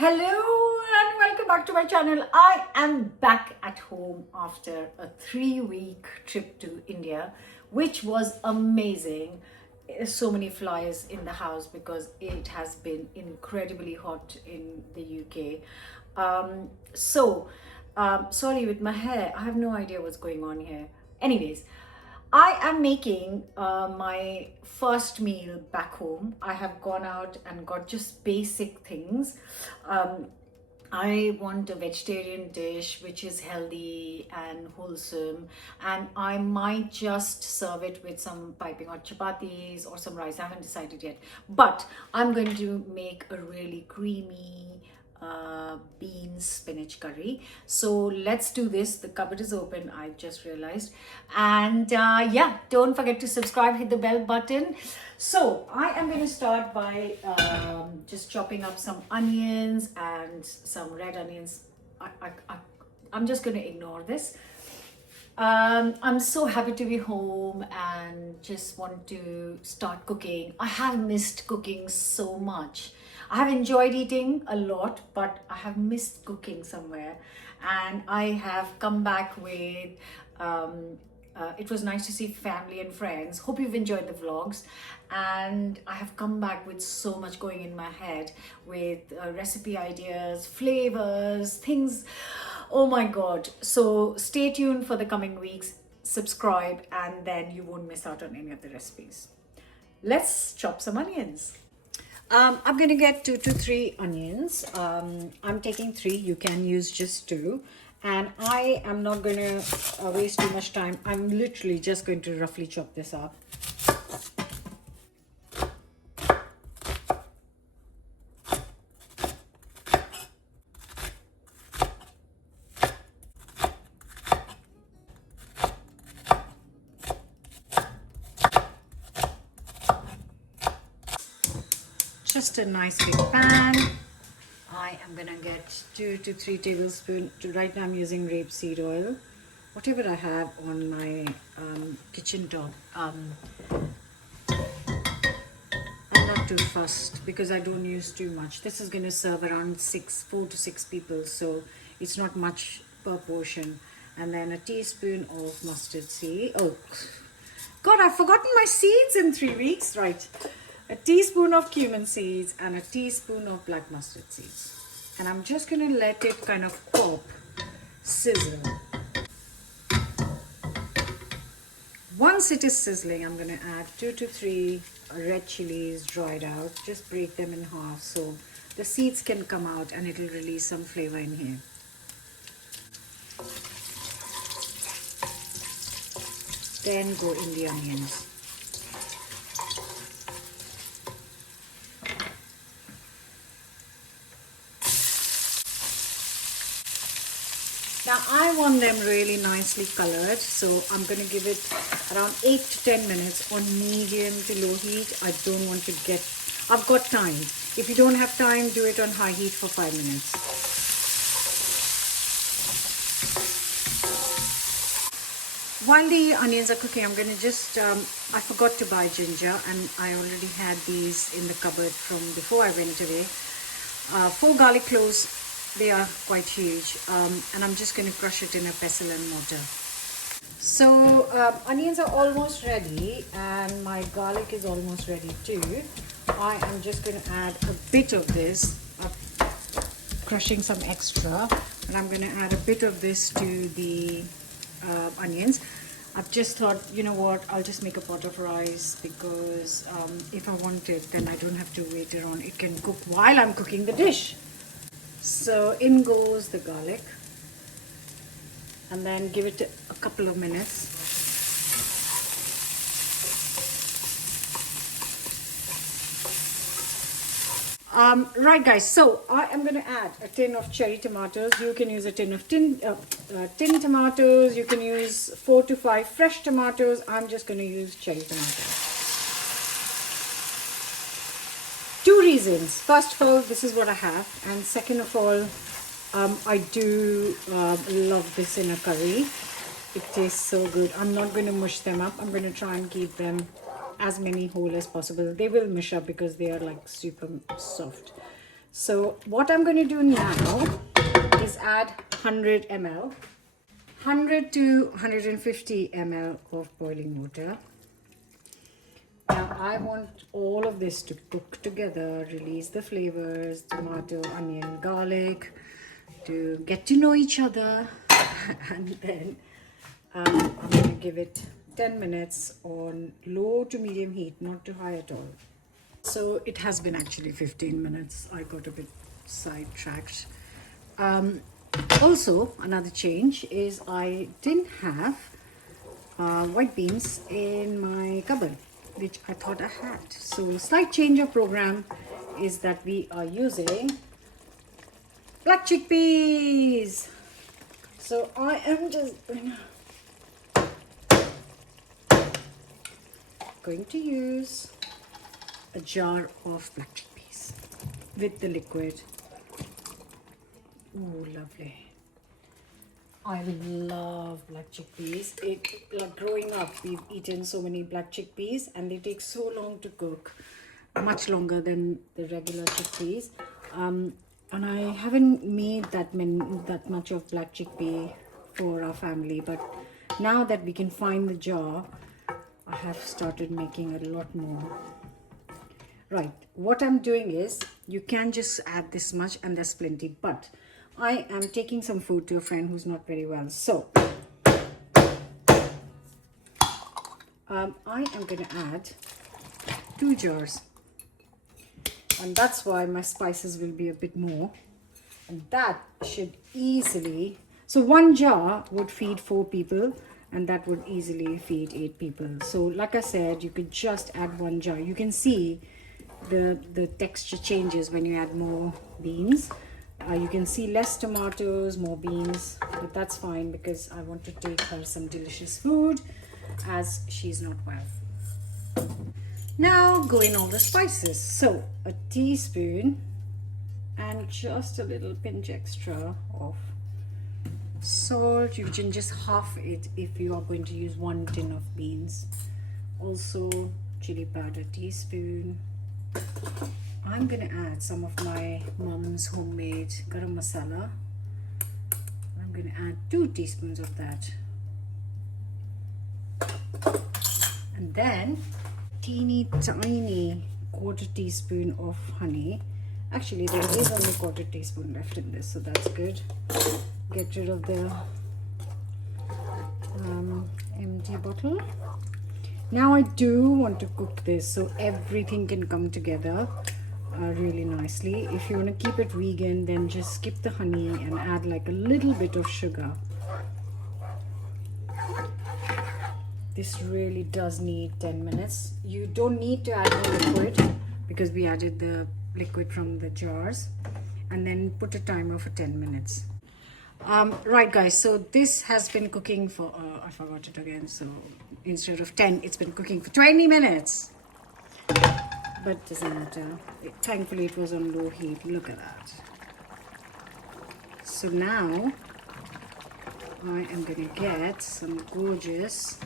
Hello and welcome back to my channel. I am back at home after a 3-week trip to India, which was amazing. So many flies in the house because it has been incredibly hot in the UK. Sorry with my hair. I have no idea what's going on here. Anyways, I am making my first meal back home. I have gone out and got just basic things. I want a vegetarian dish which is healthy and wholesome, and I might just serve it with some piping hot chapatis or some rice. I haven't decided yet, but I'm going to make a really creamy beans spinach curry. So let's do this. The cupboard is open, I just realized, and yeah, don't forget to subscribe, hit the bell button. So I am going to start by just chopping up some onions and some red onions. I'm just going to ignore this. I'm so happy to be home and just want to start cooking. I have missed cooking so much. I have enjoyed eating a lot, but I have missed cooking somewhere. And I have come back with, it was nice to see family and friends. Hope you've enjoyed the vlogs. And I have come back with so much going in my head with recipe ideas, flavors, things. Oh my God. So stay tuned for the coming weeks. Subscribe and then you won't miss out on any of the recipes. Let's chop some onions. I'm going to get 2 to 3 onions. I'm taking 3. You can use just 2. And I am not going to waste too much time. I'm literally just going to roughly chop this up. Just a nice big pan. I am gonna get 2 to 3 tablespoons. Right now I'm using rapeseed oil, whatever I have on my kitchen top. I'm not too fussed because I don't use too much. This is gonna serve around 4 to 6 people, so it's not much per portion. And then a teaspoon of mustard seed. Oh God, I've forgotten my seeds in 3 weeks. Right. A teaspoon of cumin seeds and a teaspoon of black mustard seeds. And I'm just going to let it kind of pop, sizzle. Once it is sizzling, I'm going to add 2 to 3 red chilies dried out. Just break them in half so the seeds can come out and it will release some flavor in here. Then go in the onions. Now I want them really nicely colored, so I'm going to give it around 8 to 10 minutes on medium to low heat. I don't want to get, I've got time. If you don't have time, do it on high heat for 5 minutes. While the onions are cooking, I'm going to just, I forgot to buy ginger and I already had these in the cupboard from before I went away. 4 garlic cloves. They are quite huge, and I'm just going to crush it in a pestle and mortar. So onions are almost ready and my garlic is almost ready too. I am just going to add a bit of this, crushing some extra, and I'm going to add a bit of this to the onions. I've just thought, you know what, I'll just make a pot of rice because if I want it, then I don't have to wait around. It can cook while I'm cooking the dish. So in goes the garlic and then give it a couple of minutes. Right guys, so I am going to add a tin of cherry tomatoes. You can use a tin of tin tomatoes. You can use 4 to 5 fresh tomatoes. I'm just going to use cherry tomatoes. 2 reasons. First of all, this is what I have, and second of all, I do love this in a curry. It tastes so good. I'm not going to mush them up. I'm going to try and keep them as many whole as possible. They will mush up because they are like super soft. So what I'm going to do now is add 100 ml, 100 to 150 ml of boiling water. Now I want all of this to cook together, release the flavors, tomato, onion, garlic, to get to know each other. And then I'm going to give it 10 minutes on low to medium heat, not too high at all. So it has been actually 15 minutes. I got a bit sidetracked. Also, another change is I didn't have white beans in my cupboard, which I thought I had. So slight change of program is that we are using black chickpeas. So I am just going to use a jar of black chickpeas with the liquid. Oh, lovely. I love black chickpeas. Like growing up, we've eaten so many black chickpeas and they take so long to cook, much longer than the regular chickpeas. And I haven't made that much of black chickpea for our family, but now that we can find the jar, I have started making a lot more. Right, what I'm doing is, you can just add this much and there's plenty, but I am taking some food to a friend who's not very well. So, I am going to add 2 jars. And that's why my spices will be a bit more. And that should easily... So 1 jar would feed 4 people. And that would easily feed 8 people. So like I said, you could just add 1 jar. You can see the texture changes when you add more beans. You can see less tomatoes, more beans, but that's fine because I want to take her some delicious food as she's not well. Now go in all the spices. So a teaspoon and just a little pinch extra of salt. You can just half it if you are going to use 1 tin of beans. Also chili powder teaspoon. I'm going to add some of my mom's homemade garam masala. I'm going to add 2 teaspoons of that. And then teeny tiny 1/4 teaspoon of honey. Actually, there is only 1/4 teaspoon left in this, so that's good. Get rid of the empty bottle. Now I do want to cook this so everything can come together really nicely. If you want to keep it vegan, then just skip the honey and add like a little bit of sugar. This really does need 10 minutes. You don't need to add more liquid because we added the liquid from the jars. And then put a timer for 10 minutes. Right guys, so this has been cooking for, I forgot it again, so instead of 10, it's been cooking for 20 minutes. But doesn't matter. Thankfully it was on low heat, look at that. So now, I am going to get some gorgeous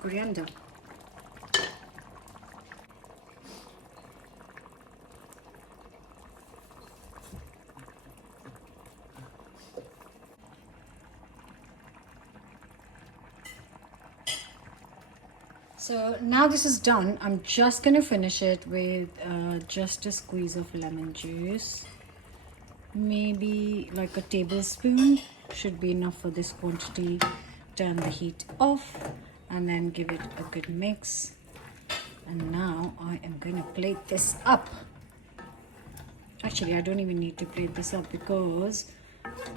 coriander. So now this is done. I'm just going to finish it with just a squeeze of lemon juice. Maybe like a tablespoon should be enough for this quantity. Turn the heat off and then give it a good mix. And now I am going to plate this up. Actually, I don't even need to plate this up because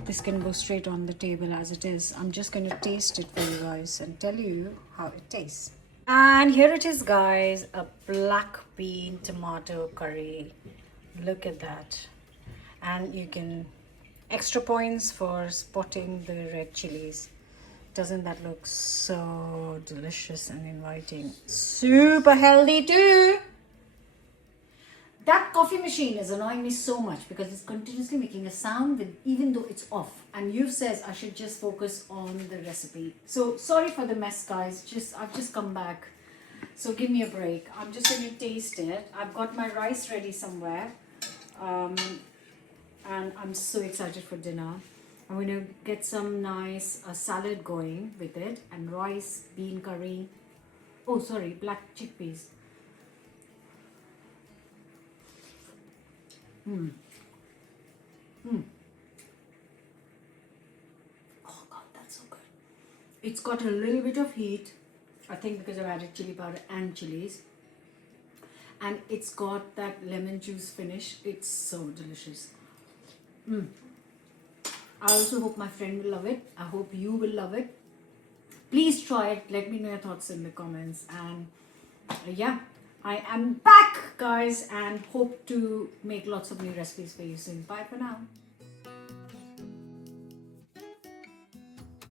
this can go straight on the table as it is. I'm just going to taste it for you guys and tell you how it tastes. And here it is guys, a black bean tomato curry. Look at that. And you can extra points for spotting the red chilies. Doesn't that look so delicious and inviting? Super healthy too. That coffee machine is annoying me so much because it's continuously making a sound even though it's off. And you says I should just focus on the recipe. So sorry for the mess guys, I've just come back. So give me a break. I'm just going to taste it. I've got my rice ready somewhere. And I'm so excited for dinner. I'm going to get some nice salad going with it, and rice, bean curry. Oh, sorry, black chickpeas. Oh God, that's so good. It's got a little bit of heat, I think because I've added chili powder and chilies. And it's got that lemon juice finish. It's so delicious. I also hope my friend will love it. I hope you will love it. Please try it. Let me know your thoughts in the comments. And yeah, I am back, guys, and hope to make lots of new recipes for you soon. Bye for now.